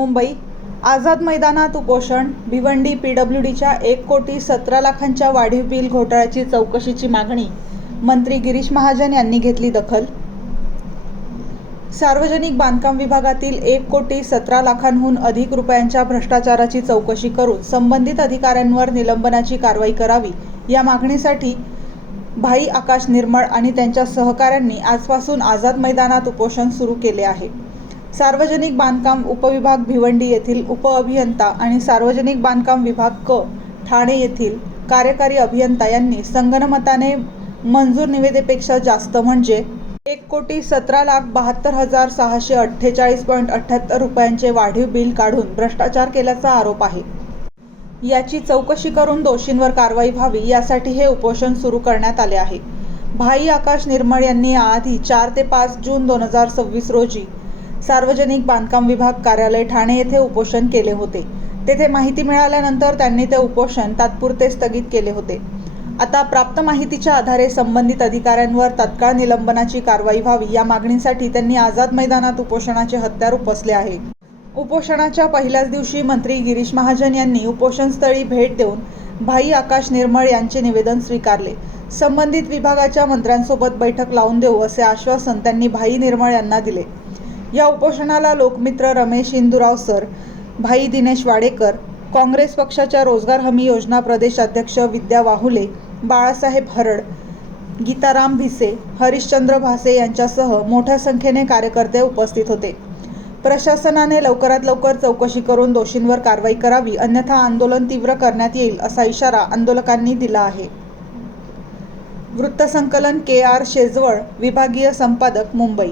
मुंबई आझाद मैदानात उपोषण. भिवंडी पीडब्ल्यूडीच्या 1,17,00,000च्या वाढीव बिल घोटाळ्याची चौकशीची मागणी. मंत्री गिरीश महाजन यांनी घेतली दखल. सार्वजनिक बांधकाम विभागातील 1,17,00,000हून अधिक रुपयांच्या भ्रष्टाचाराची चौकशी करून संबंधित अधिकाऱ्यांवर निलंबनाची कारवाई करावी या मागणीसाठी भाई आकाश निर्मळ आणि त्यांच्या सहकाऱ्यांनी आजपासून आझाद मैदानात उपोषण सुरू केले आहे. सार्वजनिक बांधकाम उपविभाग भिवंडी येथील उपअभियंता आणि सार्वजनिक बांधकाम विभाग क ठाणे येथील कार्यकारी अभियंता यांनी संगनमताने मंजूर निविदेपेक्षा जास्त म्हणजे 1,17,72,648.78 रुपयांचे वाढीव बिल काढून भ्रष्टाचार केल्याचा आरोप आहे. याची चौकशी करून दोषींवर कारवाई व्हावी यासाठी हे उपोषण सुरू करण्यात आले आहे. भाई आकाश निर्मळ यांनी याआधी 4 ते 5 जून 2026 रोजी सार्वजनिक बांधकाम विभाग कार्यालय ठाणे येथे उपोषण केले होते. तेथे माहिती मिळाल्यानंतर त्यांनी ते उपोषण तात्पुरते स्थगित केले होते. आता प्राप्त माहितीच्या आधारे संबंधित अधिकाऱ्यांवर तात्काळ निलंबनाची कारवाई व्हावी या मागणीसाठी त्यांनी आझाद मैदानात उपोषणाचे हत्यार उपसले आहे. उपोषणाच्या पहिल्याच दिवशी मंत्री गिरीश महाजन यांनी उपोषणस्थळी भेट देऊन भाई आकाश निर्मळ यांचे निवेदन स्वीकारले. संबंधित विभागाच्या मंत्र्यांसोबत बैठक लावून देऊ असे आश्वासन त्यांनी भाई निर्मळ यांना दिले. या उपोषणाला लोकमित्र रमेश इंदुराव सर, भाई दिनेश वाडेकर, काँग्रेस पक्षाच्या रोजगार हमी योजना प्रदेश अध्यक्ष विद्या वाहुले, बाळासाहेब हरड, गीताराम भिसे, हरिश्चंद्र भासे यांच्यासह मोठ्या संख्येने कार्यकर्ते उपस्थित होते. प्रशासनाने लवकरात लवकर चौकशी करून दोषींवर कारवाई करावी, अन्यथा आंदोलन तीव्र करण्यात येईल असा इशारा आंदोलकांनी दिला आहे. वृत्तसंकलन के.आर. शेजवळ, विभागीय संपादक, मुंबई.